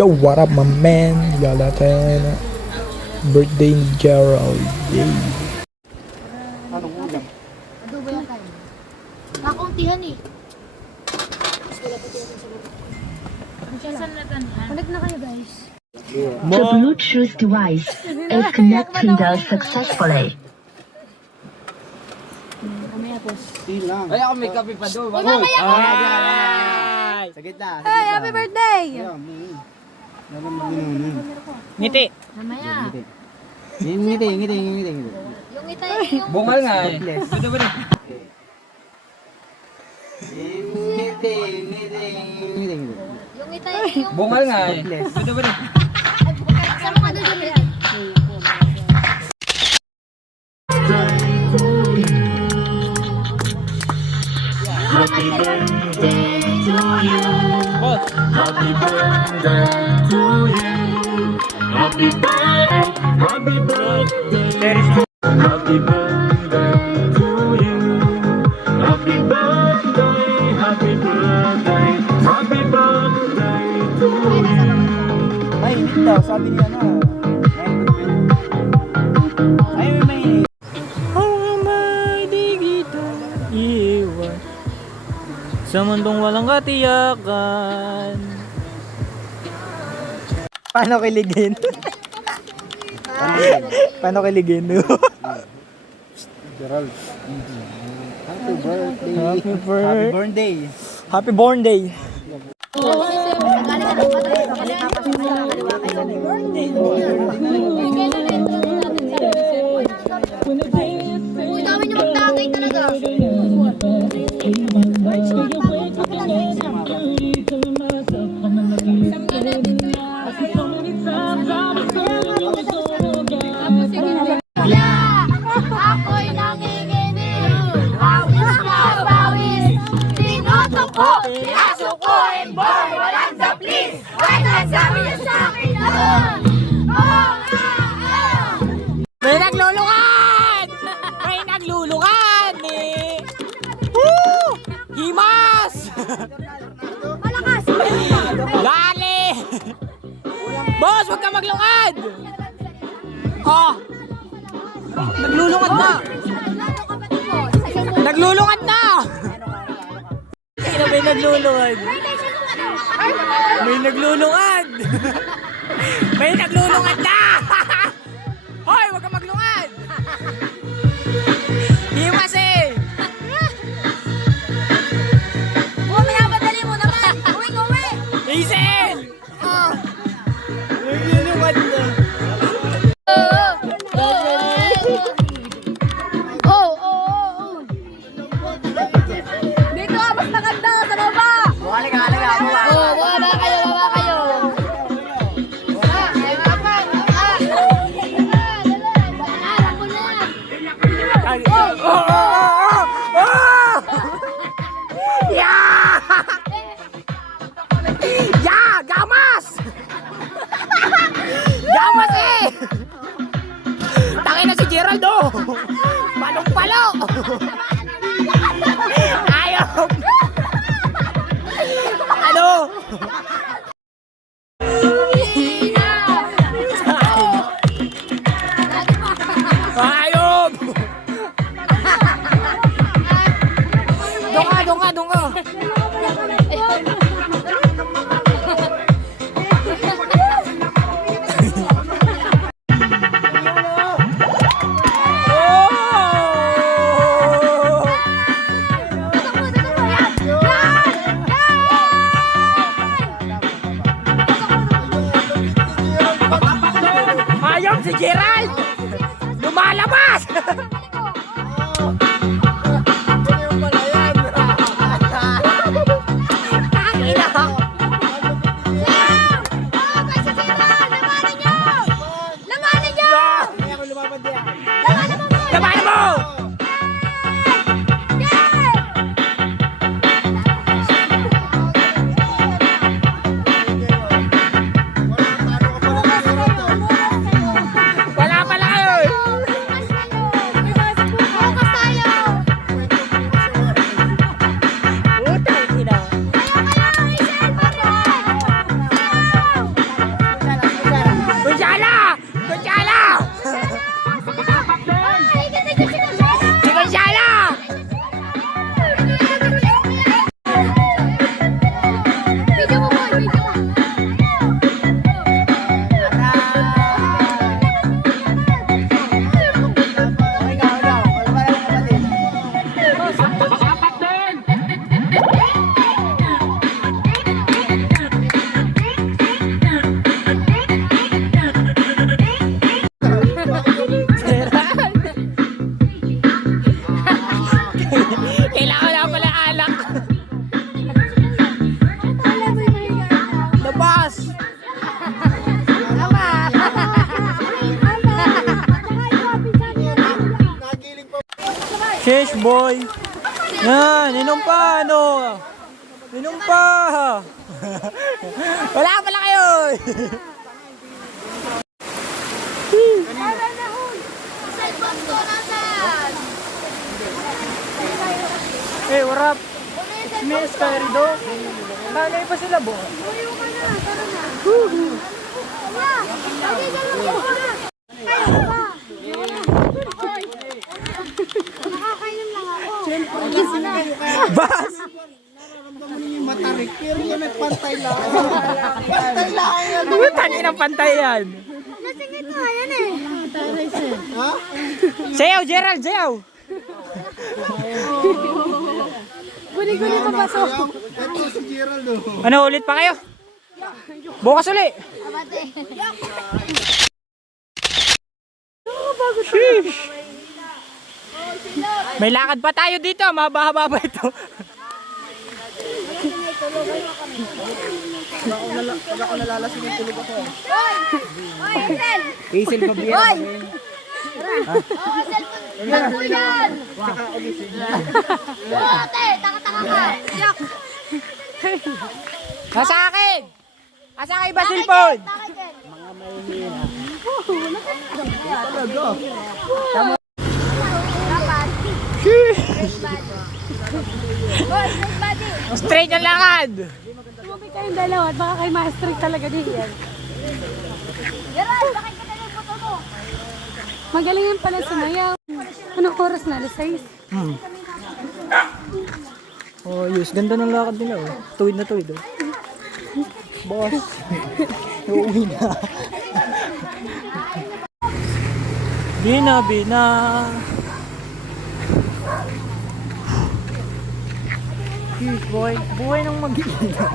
Yo, what up, my man? Yala tayo na. Birthday ni Gerald. Yay. Anong ulam? Adobo yan tayo. Nakauntihan eh. Connect na kayo guys. The Bluetooth device is connected successfully. Mamaya po. Di lang. Ay, ako may kape pa doon. Uy, mamaya ka! Sa gitna. Hey, happy birthday! Ngiti. Mamaya. Ngiti. Yung itay, yung... Bungal nga eh. Buto ba rin? Ngiti. Yung itay, yung... Bungal nga eh. Buto ba rin? Sama ka doon dyan. Happy birthday to you. Boss. Happy birthday to you. Happy birthday. Happy birthday. Happy birthday to you. Happy birthday. Happy birthday. Happy birthday to you. Ay, init daw. Sabi niya na. Ay, may init. May di kita iwan sa mundong walang katiyakan. Paano kiligin? Paano kiligin? Gerald. Happy birthday. Happy birthday. Happy birthday. Happy born day. Uy, dami niyo magtagay talaga. Ako'y nanginginig. Pawis na pawis. Tinoto ko. Pinaso ko. Boy, walang the please. Walang sabi niya sa akin noon. May naglulungan! May naglulungan eh! Woo! Himas! Malakas. Dali! Boss, huwag ka maglungad! Oh! Naglulungad na! Naglulungad na! Sino may naglulungad? May naglulungad! May naglulungad na! Hoy, huwag ka maglungad! Himas eh! Minamadali mo naman. Uwi. Hazel! Oh! Naglulungad na. Oh. Dito ka, mas maganda sa baba. Halaga. Oh, baba kayo. Yeah! Yeah! Gamas! Gamas eh! Tangin na si Gerald oh! Palong-palo! Ayaw! Ano? Ayog! Doon ka! Ayog si Gerald! Lumalabas! Labanan mo! Wala pala kayo! Sheesh, boy. Yan, inom pa, ano? Inom pa. Wala pala kayo. Cellphone ko nasan? Hey, what up? Miss Carido. Nanay pa sila, bo. Uyo ka na, tara na. Wala, lagi ka lang po na. Kayo ba? Nakakainom lang ako. Bas! Matarik, pero yan may pantay lang. Tangin ang pantay yan. Nasingit nga yan eh. Sayaw, Gerald, sayaw. Guni-guni papasok. Ito si Gerald. Ano, ulit pa kayo? Bukas uli. Abate. Sheesh. May lakad pa tayo dito, mahaba-haba pa ito. Pag ako nalalasing yung tulog ako. Oy, Hazel! Hazel Gabriel. Oy! Oo, cellphone. Takbo yan! Ate, taka-taka ka. Yak! Nasa akin! Nasa akin ba cellphone? Bakit yan? Boss, big body. Straight ang lakad. Tumapit kayong dalawa at baka kayo ma-strict talaga din yan. Gerald, bakit ka na yung buto mo? Magaling yan pala sumayaw. Anong oras na? Alas 6? Oh, yes. Ganda ng lakad nila. Oh. Tuwid na tuwid. Oh. Boss. Uuwi na. Bina. Boy. Buhay ng mag-iina.